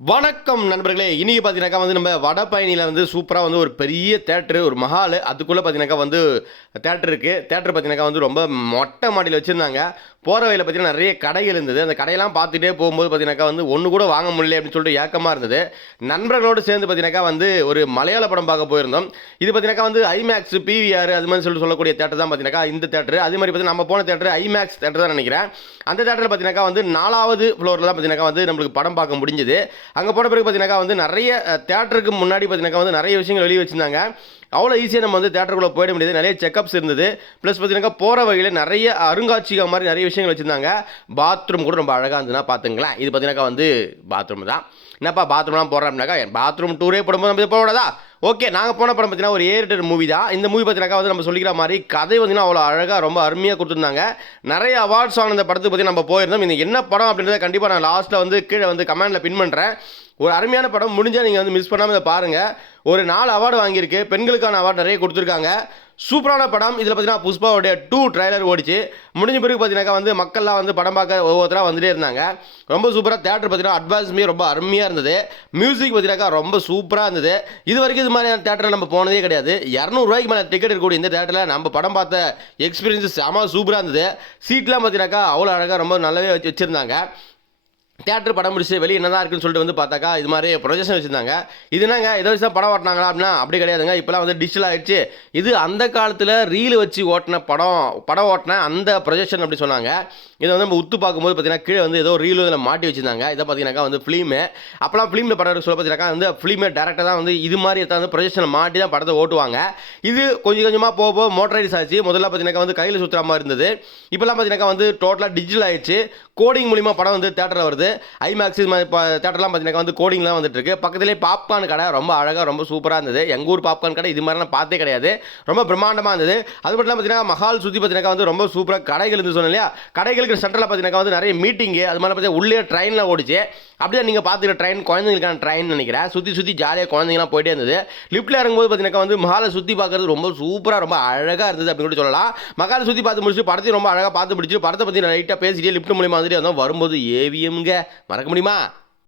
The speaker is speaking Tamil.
வணக்கம் நண்பர்களே. இன்னைக்கு பார்த்தீங்கன்னாக்கா நம்ம வடபழனியில சூப்பரா ஒரு பெரிய தியேட்டர், ஒரு மஹாலு. அதுக்குள்ள பார்த்தீங்கன்னாக்கா தியேட்டர் இருக்கு. தியேட்டர் பார்த்தீங்கன்னாக்கா ரொம்ப மொட்டை மாடியில வச்சிருந்தாங்க. போற வழியில பார்த்தீங்கன்னா நெறைய கடைகள் இருந்தது. அந்த கடையெல்லாம் பார்த்துட்டே போகும்போது பார்த்தீங்கன்னாக்கா ஒண்ணு கூட வாங்க முடியல அப்படின்னு சொல்லிட்டு ஏக்கமா இருந்தது. நண்பர்களோடு சேர்ந்து பார்த்தீங்கன்னாக்கா ஒரு மலையாள படம் பார்க்க போயிருந்தோம். இது பார்த்தீங்கன்னாக்கா ஐமேக்ஸ், பிவிஆர் அது மாதிரி சொல்லக்கூடிய தியேட்டர் தான் பார்த்தீங்கன்னாக்கா இந்த தியேட்டர். அதே மாதிரி பார்த்தீங்கன்னா நம்ம போன தியேட்டர் ஐமேக்ஸ் தியேட்டர் தான் நினைக்கிறேன். அந்த தியேட்டர்ல பார்த்தீங்கன்னாக்கா 4வது ஃப்ளோர்ல தான் பார்த்தீங்கன்னாக்கா நம்மளுக்கு படம் பார்க்க முடிஞ்சது. அங்க போன பிறகு பார்த்தீங்கன்னாக்கா நெறைய தியேட்டருக்கு முன்னாடி பார்த்தீங்கன்னாக்கா நெறைய விஷயங்கள் வெளிய வச்சிருந்தாங்க. அவ்வளோ ஈஸியா நம்ம தியேட்டருக்குள்ள போயிட முடியாது. நெறைய செக்கப்ஸ் இருந்தது. ப்ளஸ் பார்த்தீங்கன்னாக்கா போற வழியில நெறைய அருங்காட்சியகம் மாரி நெறைய விஷயங்கள் வச்சிருந்தாங்க. பாத்ரூம் கூட ரொம்ப அழகா இருந்ததுன்னா பார்த்துங்களேன். இது பார்த்தீங்கன்னாக்கா பாத்ரூம் தான். என்னப்பா பாத்ரூம்லாம் போடுறோம் அப்படின்னாக்கா, பாத்ரூம் டூரே போடும்போது நம்ம போகக்கூடாதா? ஓகே, நாங்க போன படம் பார்த்தீங்கன்னா ஒரு ஏ ரேட்டட் மூவி தான். இந்த மூவி பார்த்தீங்கன்னாக்கா நம்ம சொல்லிக்கிற மாரி கதை பார்த்தீங்கன்னா அவ்வளோ அழகா ரொம்ப அருமையா குடுத்துருந்தாங்க. நெறைய அவார்ட்ஸ் வாங்கின இந்த படத்துக்கு பத்தி நம்ம போயிருந்தோம். இது என்ன படம் அப்படின்றத கண்டிப்பா நான் லாஸ்ட்ல கீழ கமெண்ட்ல பின் பண்றேன். ஒரு அருமையான படம். முடிஞ்சா நீங்க மிஸ் பண்ணாம இத பாருங்க. ஒரு 4 அவார்டு வாங்கியிருக்கு. பெண்களுக்கான அவார்டு நெறைய குடுத்துருக்காங்க. சூப்பரான படம். இதுல பார்த்தீங்கன்னா புஷ்பாவுடைய 2 ட்ரைலர் ஓடிச்சு. முடிஞ்ச பிறகு பார்த்தீங்கன்னாக்கா மக்கள்லாம் படம் பார்க்க ஒவ்வொருத்தரா வந்துட்டே இருந்தாங்க. ரொம்ப சூப்பரா தியேட்டர் பார்த்தீங்கன்னா அட்வான்ஸ்மே ரொம்ப அருமையா இருந்தது. மியூசிக் பார்த்தீங்கன்னாக்கா ரொம்ப சூப்பரா இருந்தது. இதுவரைக்கும் இது மாதிரியான தியேட்டர்ல நம்ம போனதே கிடையாது. ₹200 மேல டிக்கெட் இருக்கக்கூடிய இந்த தியேட்டர்ல நம்ம படம் பார்த்த எக்ஸ்பீரியன்ஸ் செம சூப்பரா இருந்தது. சீட்லாம் பார்த்தீங்கன்னாக்கா அவ்வளோ அழகா ரொம்ப நல்லாவே வச்சிருந்தாங்க. தியேட்டர் படம் முடிச்சு வெளியே என்னதான் இருக்குன்னு சொல்லிட்டு பார்த்தாக்கா இது மாதிரி ப்ரொஜெக்ஷன் வச்சிருந்தாங்க. இது என்னங்க ஏதோ வச்சு படம் ஓட்டினாங்களா அப்படின்னா அப்படி கிடையாதுங்க. இப்போலாம் டிஜிட்டல் ஆயிடுச்சு. இது அந்த காலத்தில் ரீல் வச்சு ஓட்டின படம் ஓட்டின அந்த ப்ரொஜெக்ஷன் அப்படி சொன்னாங்க. இதை நம்ம உத்து பார்க்கும்போது பார்த்தீங்கன்னா கீழே ஏதோ ரீல் இதில் மாட்டி வச்சிருந்தாங்க. இதை பார்த்தீங்கன்னாக்கா ஃபிலிமு அப்போலாம் ஃபிலிமில் படம் சொல்ல பார்த்தீங்கன்னாக்கா ஃபிலிமே டேரக்டாக தான் இது மாதிரி எடுத்தாந்து ப்ரொஜெக்ஷனை மாட்டி தான் படத்தை ஓட்டுவாங்க. இது கொஞ்சம் கொஞ்சமாக போக மோட்டரைஸ் ஆச்சு. முதல்ல பார்த்தீங்கன்னாக்கா கையில் சுற்றுற மாதிரி இருந்தது. இப்போலாம் பார்த்தீங்கன்னாக்கா டோட்டலாக டிஜிட்டல் ஆயிடுச்சு. கோடிங் மூலிமா படம் தியேட்டரில் வருது. ஐமேக்ஸ் இது மாதிரி தியேட்டர்லாம் பார்த்தீங்கன்னா கோடிங்லாம் வந்துட்டு இருக்கு. பக்கத்துலேயே பாப்கார்ன் கடை ரொம்ப அழகாக ரொம்ப சூப்பராக இருந்தது. எங்கள் ஊர் பாப்கார்ன் கடை இது மாதிரி நான் பார்த்தே கிடையாது. ரொம்ப பிரம்மாண்டமாக இருந்தது. அது மட்டும் இல்லாமல் பார்த்தீங்கன்னா மஹால் சுற்றி பார்த்தீங்கன்னா ரொம்ப சூப்பராக கடைகள் இருந்து சொன்னேன் இல்லையா. கடைகளுக்கு சென்டரில் பார்த்தீங்கன்னா நிறைய மீட்டிங்கு அது மாதிரி பார்த்தீங்கன்னா உள்ளே ட்ரெயினில் ஓடிச்சு. அப்படியே நீங்கள் பார்த்துக்கிற ட்ரெயின் குழந்தைங்களுக்கான ட்ரெயின் நினைக்கிறேன். சுற்றி ஜாலியாக குழந்தைங்களாம் போயிட்டே இருந்தது. லிஃப்ட்டில் இறங்கும்போது பார்த்தீங்கன்னா மஹாலை சுற்றி பார்க்கறது ரொம்ப சூப்பராக ரொம்ப அழகாக இருந்தது அப்படின்னு கூட சொல்லலாம். மஹாலை சுற்றி பார்த்து முடிச்சு படத்தையும் ரொம்ப அழகாக பார்த்து முடிச்சு படத்தை பற்றி லைட்டாக பேசிட்டே லிஃப்ட் மூலியமா வந்துட்டு வரும்போது ஏவிஎம்ங்க மறக்க முடியுமா?